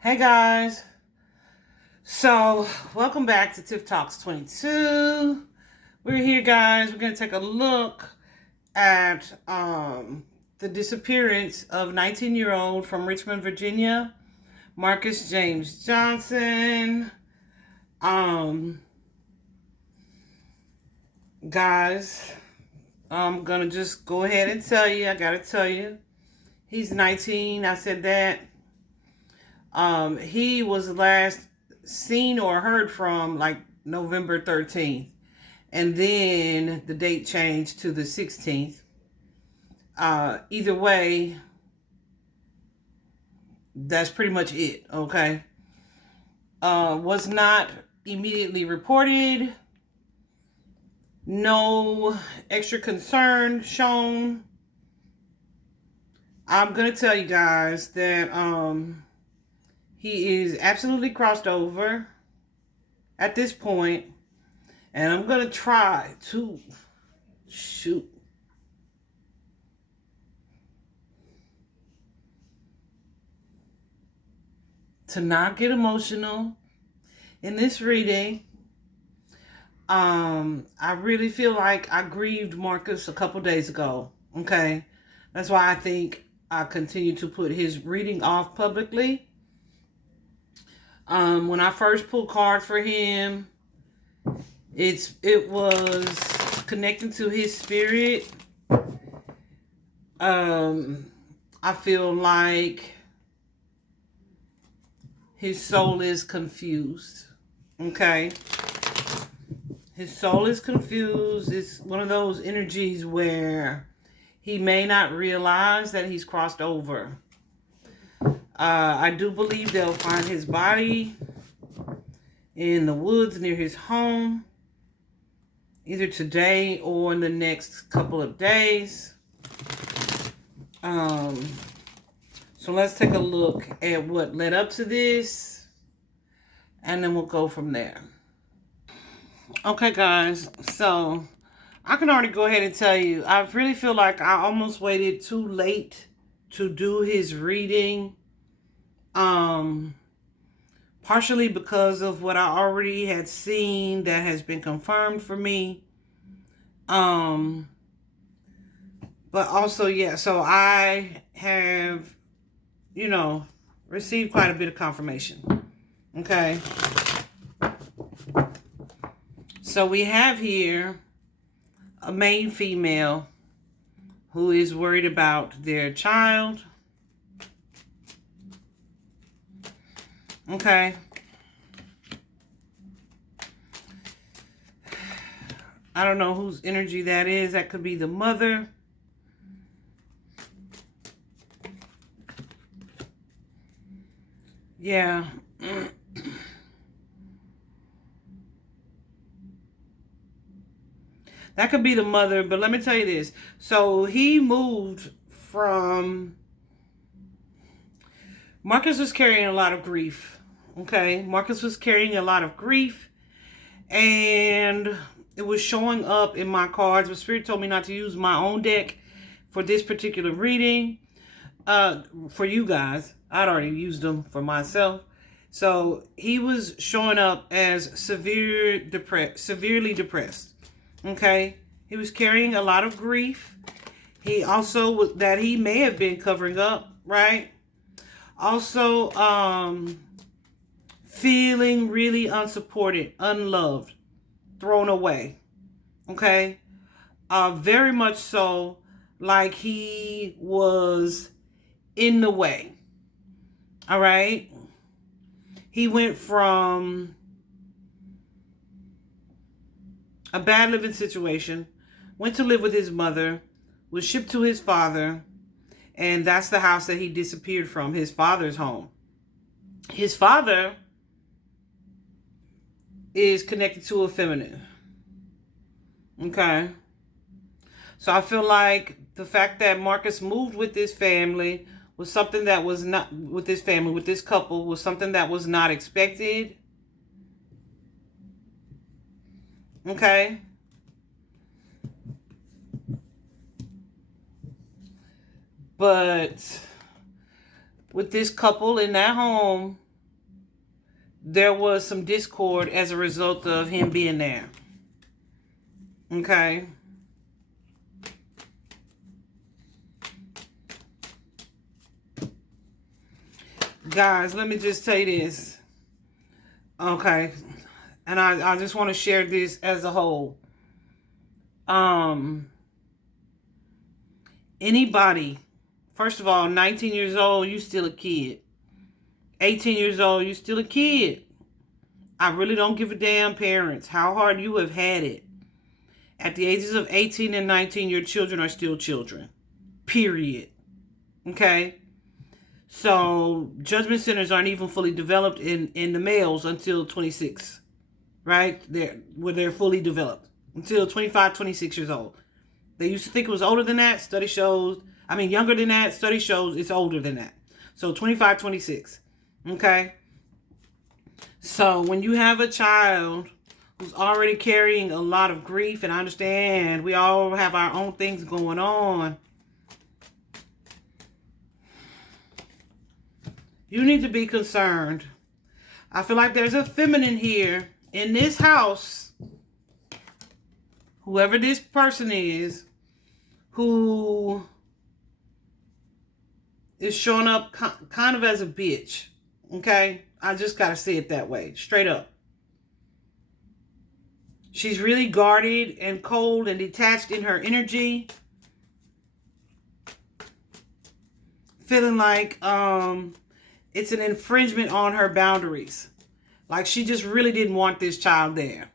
Hey guys, so welcome back to Tiff Talks 22. We're here, guys. We're going to take a look at the disappearance of 19-year-old from Richmond, Virginia, Marcus James Johnson. Guys, I'm going to just go ahead and tell you, I got to tell you, he's 19. I said that. He was last seen or heard from like November 13th. And then the date changed to the 16th. Either way, that's pretty much it, okay? Was not immediately reported. No extra concern shown. I'm going to tell you guys that he is absolutely crossed over at this point. And I'm going to try to not get emotional in this reading. I really feel like I grieved Marcus a couple days ago. Okay. That's why I think I continue to put his reading off publicly. When I first pulled cards for him, it was connecting to his spirit. I feel like his soul is confused. Okay? His soul is confused. It's one of those energies where he may not realize that he's crossed over. I do believe they'll find his body in the woods near his home, either today or in the next couple of days. So let's take a look at what led up to this, and then we'll go from there. Okay, guys, so I can already go ahead and tell you, I really feel like I almost waited too late to do his reading. Partially because of what I already had seen that has been confirmed for me. But also, yeah, so I have, received quite a bit of confirmation. Okay. So we have here a main female who is worried about their child. Okay. I don't know whose energy that is. That could be the mother. Yeah. That could be the mother, but let me tell you this. So he moved from... Marcus was carrying a lot of grief. Okay, Marcus was carrying a lot of grief, and it was showing up in my cards. But Spirit told me not to use my own deck for this particular reading. For you guys, I'd already used them for myself. So he was showing up as severely depressed. Okay, he was carrying a lot of grief. He also that he may have been covering up, right? Also, feeling really unsupported, unloved, thrown away. Okay? Very much so, like he was in the way. All right? He went from a bad living situation, went to live with his mother, was shipped to his father, and that's the house that he disappeared from, his father's home. His father is connected to a feminine. Okay. So I feel like the fact that Marcus moved with this family was something that was not, with this family, with this couple, was something that was not expected. Okay. But with this couple in that home, there was some discord as a result of him being there. Okay. Guys, let me just say this. Okay. And I just want to share this as a whole. Anybody, first of all, 19 years old, you still a kid. 18 years old, you still a kid. I really don't give a damn, parents, how hard you have had it. At the ages of 18 and 19, your children are still children. Period. Okay? So, judgment centers aren't even fully developed in the males until 26. Right? They're fully developed. Until 25, 26 years old. They used to think it was older than that. Study shows, younger than that. Study shows it's older than that. So, 25, 26. Okay? So, when you have a child who's already carrying a lot of grief, and I understand we all have our own things going on, you need to be concerned. I feel like there's a feminine here in this house, whoever this person is, who is showing up kind of as a bitch. Okay? I just got to say it that way. Straight up. She's really guarded and cold and detached in her energy. Feeling like it's an infringement on her boundaries. Like she just really didn't want this child there.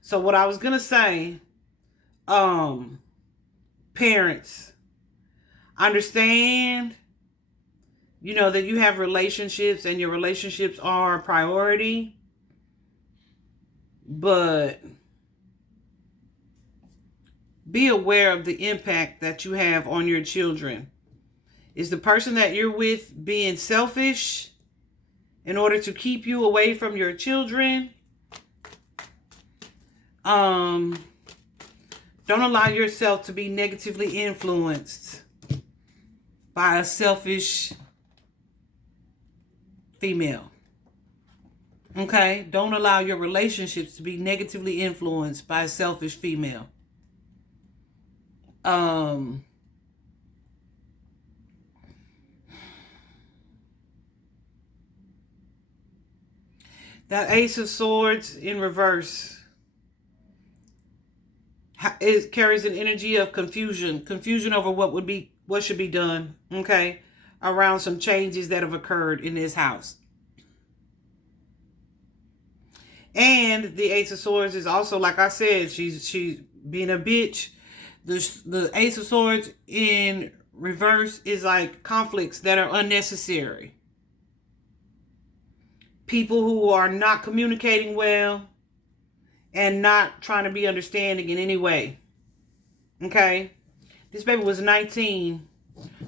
So what I was going to say, parents, understand, that you have relationships and your relationships are a priority. But be aware of the impact that you have on your children. Is the person that you're with being selfish in order to keep you away from your children? Don't allow yourself to be negatively influenced by a selfish female. Okay? Don't allow your relationships to be negatively influenced by a selfish female. That Ace of Swords in reverse, it carries an energy of confusion over what should be done, okay, around some changes that have occurred in this house. And the Ace of Swords is also, like I said, she's being a bitch. The Ace of Swords in reverse is like conflicts that are unnecessary. People who are not communicating well and not trying to be understanding in any way. Okay? This baby was 19.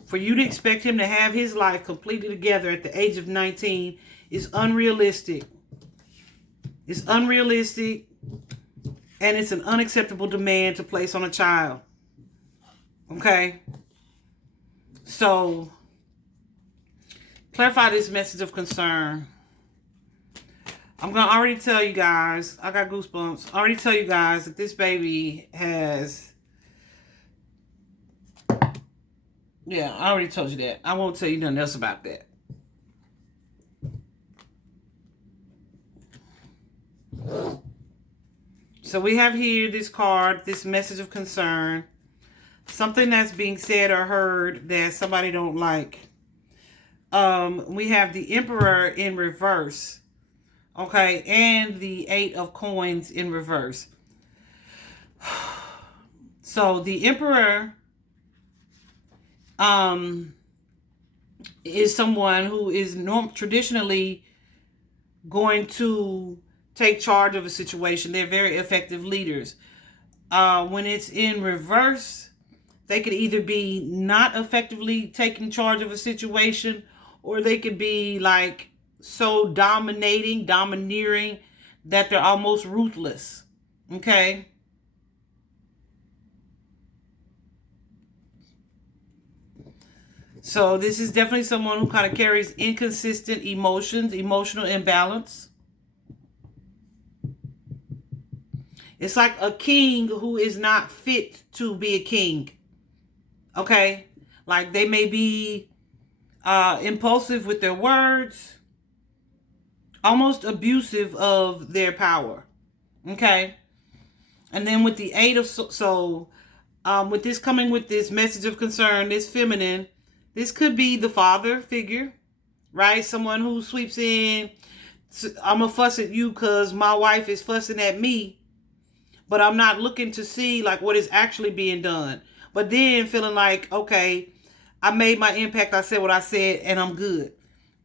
For you to expect him to have his life completely together at the age of 19 is unrealistic. It's unrealistic, and it's an unacceptable demand to place on a child. Okay? So, clarify this message of concern. I'm going to already tell you guys, I got goosebumps. I already tell you guys that this baby has, yeah, I already told you that. I won't tell you nothing else about that. So we have here this card, this message of concern. Something that's being said or heard that somebody don't like. We have the Emperor in reverse. Okay, and the 8 of Coins in reverse. So the Emperor is someone who is traditionally going to take charge of a situation. They're very effective leaders. When it's in reverse, they could either be not effectively taking charge of a situation, or they could be like so domineering, that they're almost ruthless. Okay? So this is definitely someone who kind of carries inconsistent emotions, emotional imbalance. It's like a king who is not fit to be a king. Okay? Like they may be impulsive with their words, almost abusive of their power. Okay? And then with the Eight of with this coming with this message of concern, this feminine, this could be the father figure, right? Someone who sweeps in, I'm going to fuss at you because my wife is fussing at me, but I'm not looking to see like what is actually being done. But then feeling like, okay, I made my impact, I said what I said, and I'm good.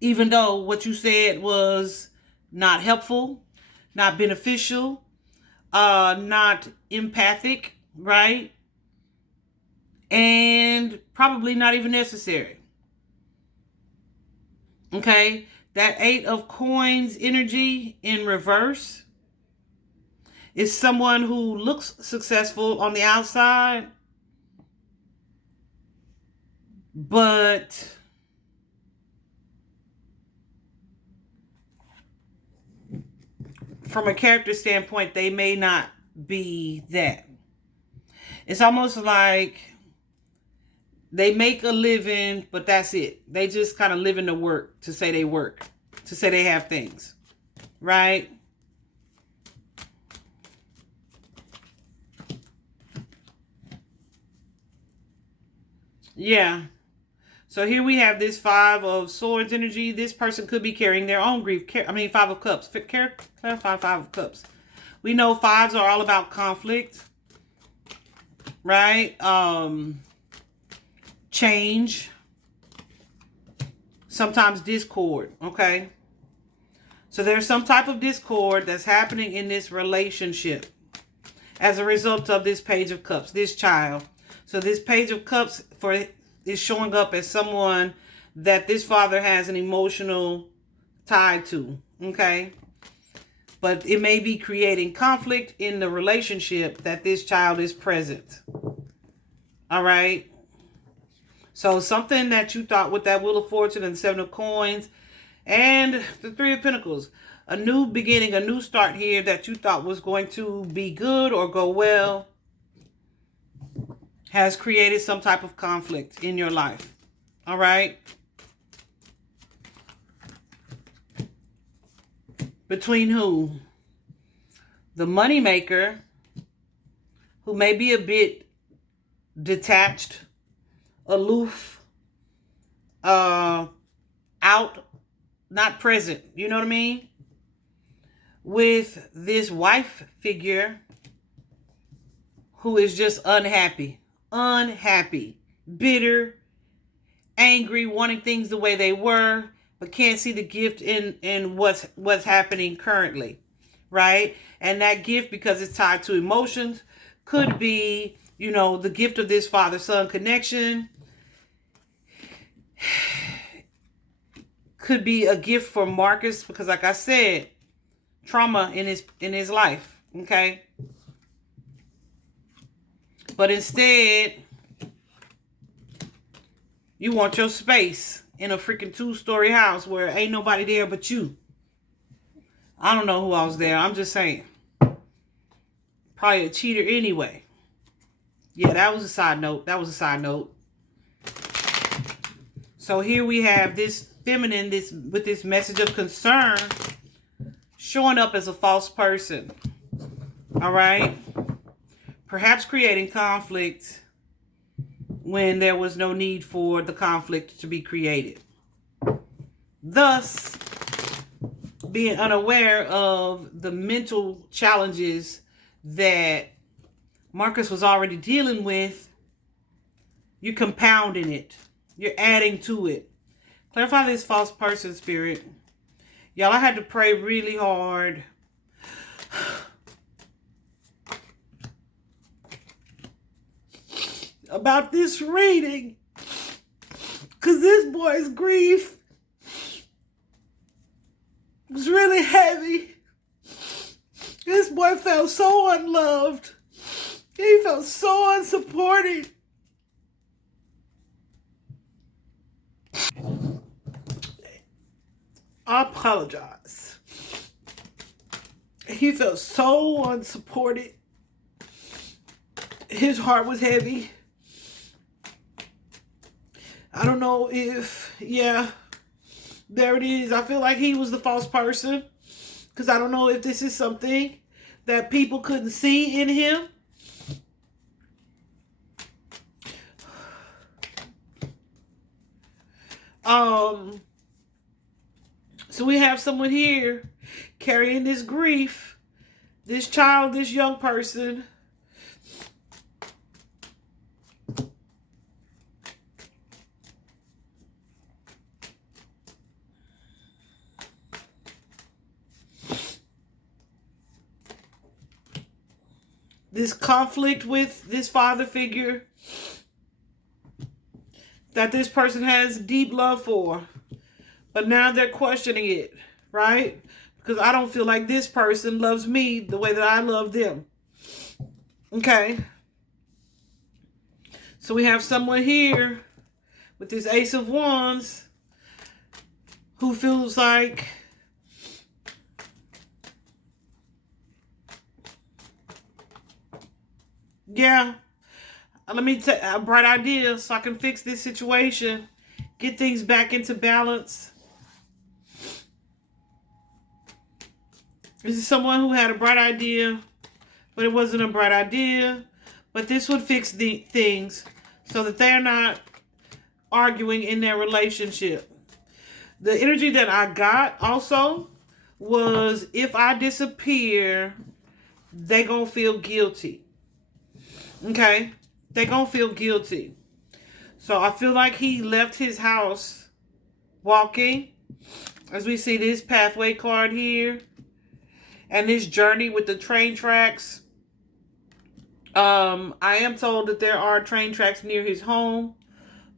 Even though what you said was not helpful, not beneficial, not empathic, right? And probably not even necessary. Okay? That Eight of Coins energy in reverse is someone who looks successful on the outside, but from a character standpoint, they may not be that. It's almost like they make a living, but that's it. They just kind of live in the work to say they work, to say they have things, right? Yeah. So here we have this Five of Swords energy. This person could be carrying their own grief. Five of Cups. Clarify Five of Cups. We know fives are all about conflict, right? Change. Sometimes discord, okay? So there's some type of discord that's happening in this relationship as a result of this Page of Cups, this child. So this Page of Cups is showing up as someone that this father has an emotional tie to, okay? But it may be creating conflict in the relationship that this child is present. All right? So something that you thought with that Wheel of Fortune and the Seven of Coins and the Three of Pentacles, a new beginning, a new start here that you thought was going to be good or go well, has created some type of conflict in your life. All right? Between who? The moneymaker, who may be a bit detached, aloof, out, not present. You know what I mean? With this wife figure who is just unhappy, bitter, angry, wanting things the way they were, but can't see the gift in what's happening currently, right? And that gift, because it's tied to emotions, could be, the gift of this father-son connection. Could be a gift for Marcus, because like I said, trauma in his life, okay? But instead, you want your space in a freaking 2-story house where ain't nobody there but you. I don't know who else there. I'm just saying. Probably a cheater anyway. Yeah, that was a side note. So here we have this feminine, with this message of concern, showing up as a false person. All right? Perhaps creating conflict when there was no need for the conflict to be created. Thus, being unaware of the mental challenges that Marcus was already dealing with, you're compounding it. You're adding to it. Clarify this false person spirit. Y'all, I had to pray really hard. About this reading. Because this boy's grief was really heavy. This boy felt so unloved. He felt so unsupported. I apologize. He felt so unsupported his heart was heavy. I don't know if, yeah, there it is. I feel like he was the false person. Because I don't know if this is something that people couldn't see in him. So we have someone here carrying this grief. This child, this young person. This conflict with this father figure that this person has deep love for. But now they're questioning it, right? Because I don't feel like this person loves me the way that I love them. Okay. So we have someone here with this Ace of Wands who feels like yeah, let me take a bright idea so I can fix this situation, get things back into balance. This is someone who had a bright idea, but it wasn't a bright idea. But this would fix the things so that they're not arguing in their relationship. The energy that I got also was if I disappear, they gonna feel guilty. Okay? They gonna feel guilty. So I feel like he left his house walking. As we see this pathway card here. And this journey with the train tracks. I am told that there are train tracks near his home.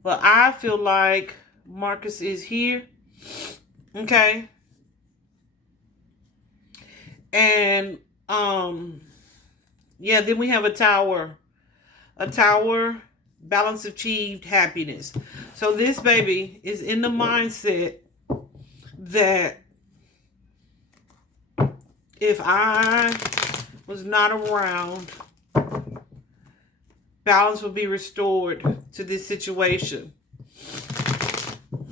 But I feel like Marcus is here. Okay. And yeah, then we have a tower. A tower, balance achieved, happiness. So this baby is in the mindset that if I was not around, balance would be restored to this situation.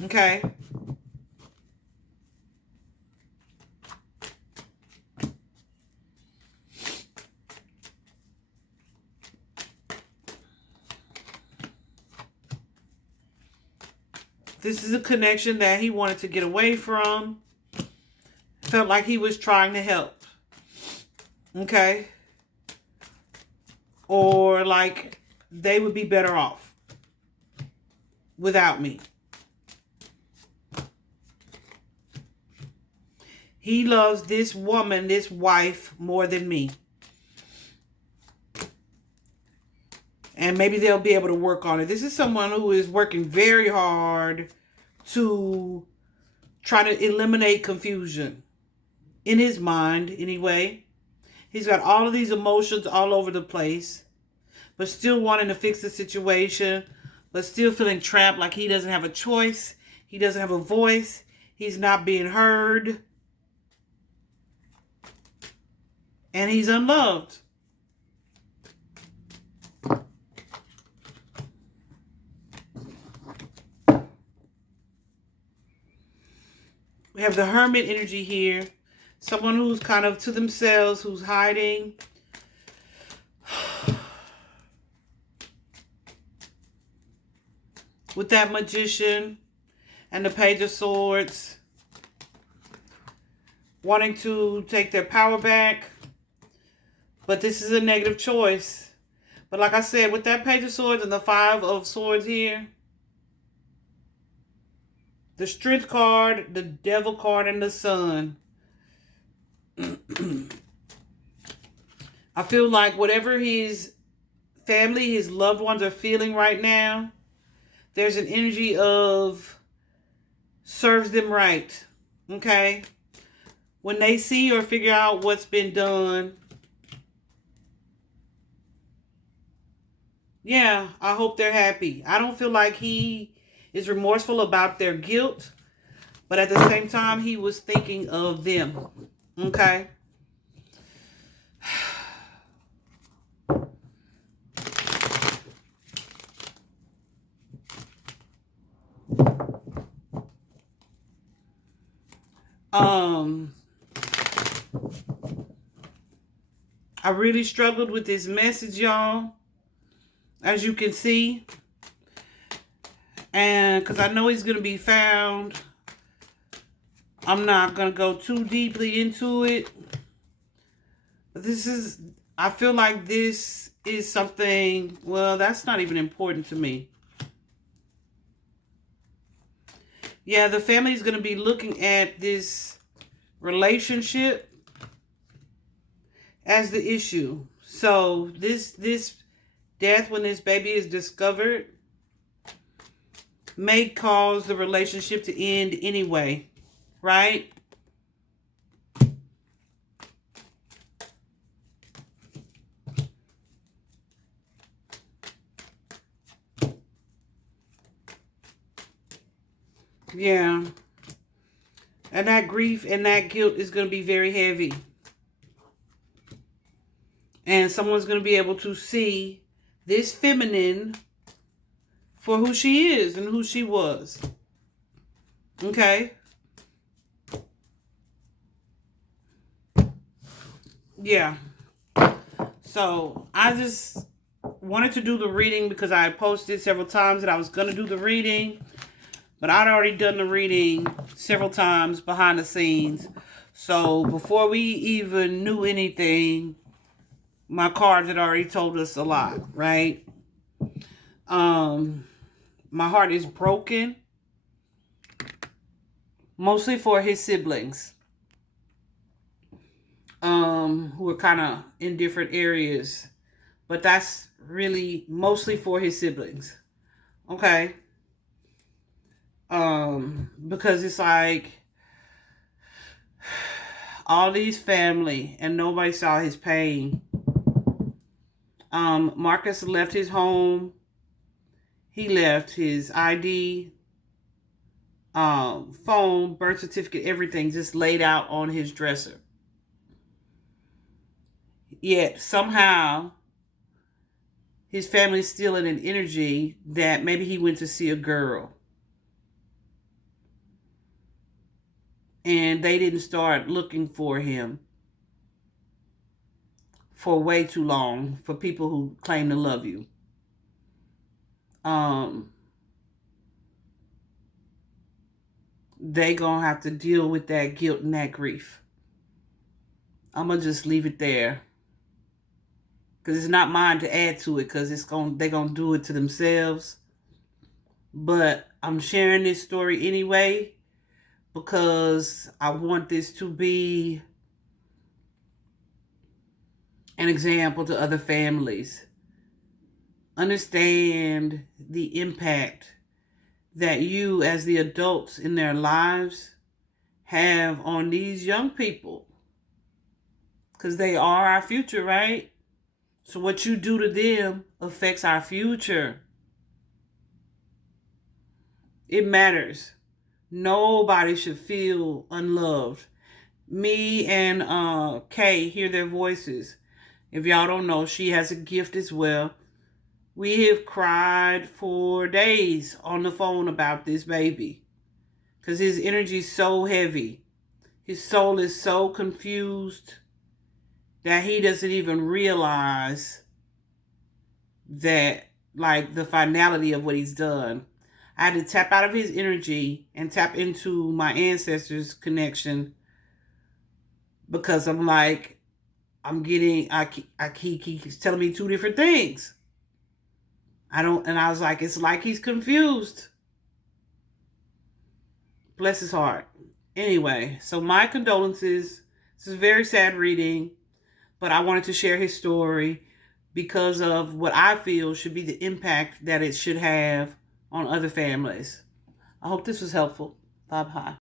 Okay. This is a connection that he wanted to get away from. Felt like he was trying to help. Okay. Or like they would be better off without me. He loves this woman, this wife, more than me. And maybe they'll be able to work on it. This is someone who is working very hard to try to eliminate confusion. In his mind, anyway. He's got all of these emotions all over the place. But still wanting to fix the situation. But still feeling trapped, like he doesn't have a choice. He doesn't have a voice. He's not being heard. And he's unloved. We have the Hermit energy here. Someone who's kind of to themselves, who's hiding. With that Magician and the Page of Swords. Wanting to take their power back. But this is a negative choice. But like I said, with that Page of Swords and the Five of Swords here. The Strength card, the Devil card, and the Sun. I feel like whatever his family, his loved ones are feeling right now, there's an energy of serves them right. Okay? When they see or figure out what's been done, yeah, I hope they're happy. I don't feel like he is remorseful about their guilt, but at the same time, he was thinking of them. Okay? I really struggled with this message, y'all, as you can see. And because I know he's going to be found, I'm not going to go too deeply into it. But I feel like this is something, well, that's not even important to me. Yeah, the family is going to be looking at this relationship as the issue. So this death, when this baby is discovered, may cause the relationship to end anyway, right? Yeah. And that grief and that guilt is going to be very heavy. And someone's going to be able to see this feminine for who she is and who she was. Okay? Yeah. So, I just wanted to do the reading because I posted several times that I was going to do the reading. But I'd already done the reading several times behind the scenes. So, before we even knew anything, my cards had already told us a lot, right? My heart is broken. Mostly for his siblings. Who are kind of in different areas. But that's really mostly for his siblings. Okay? Because it's like all these family and nobody saw his pain. Marcus left his home. He left his ID, phone, birth certificate, everything just laid out on his dresser. Yet somehow his family's still in an energy that maybe he went to see a girl. And they didn't start looking for him for way too long for people who claim to love you. They gonna have to deal with that guilt and that grief. I'm gonna just leave it there. Because it's not mine to add to it, because they're gonna do it to themselves. But I'm sharing this story anyway because I want this to be an example to other families. Understand the impact that you, as the adults in their lives, have on these young people. Because they are our future, right? So what you do to them affects our future. It matters. Nobody should feel unloved. Me and Kay hear their voices. If y'all don't know, she has a gift as well. We have cried for days on the phone about this baby. Because his energy is so heavy. His soul is so confused that he doesn't even realize that, like, the finality of what he's done. I had to tap out of his energy and tap into my ancestors' connection because I'm like, he keeps telling me two different things. I was like, it's like he's confused. Bless his heart. Anyway, so my condolences. This is a very sad reading, but I wanted to share his story because of what I feel should be the impact that it should have on other families. I hope this was helpful. Bye-bye.